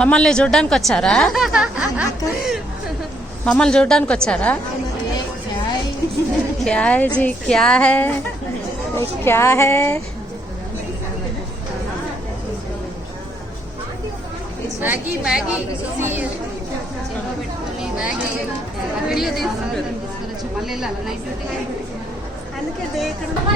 మమ్మల్ని చూడ్డానికి వచ్చారా? మమ్మల్ని చూడ్డానికి వచ్చారా? क्या है जी, क्या है, क्या है? मैगी मैगी मैगी वीडियो తీస్తున్నారు అందుకే దేకడం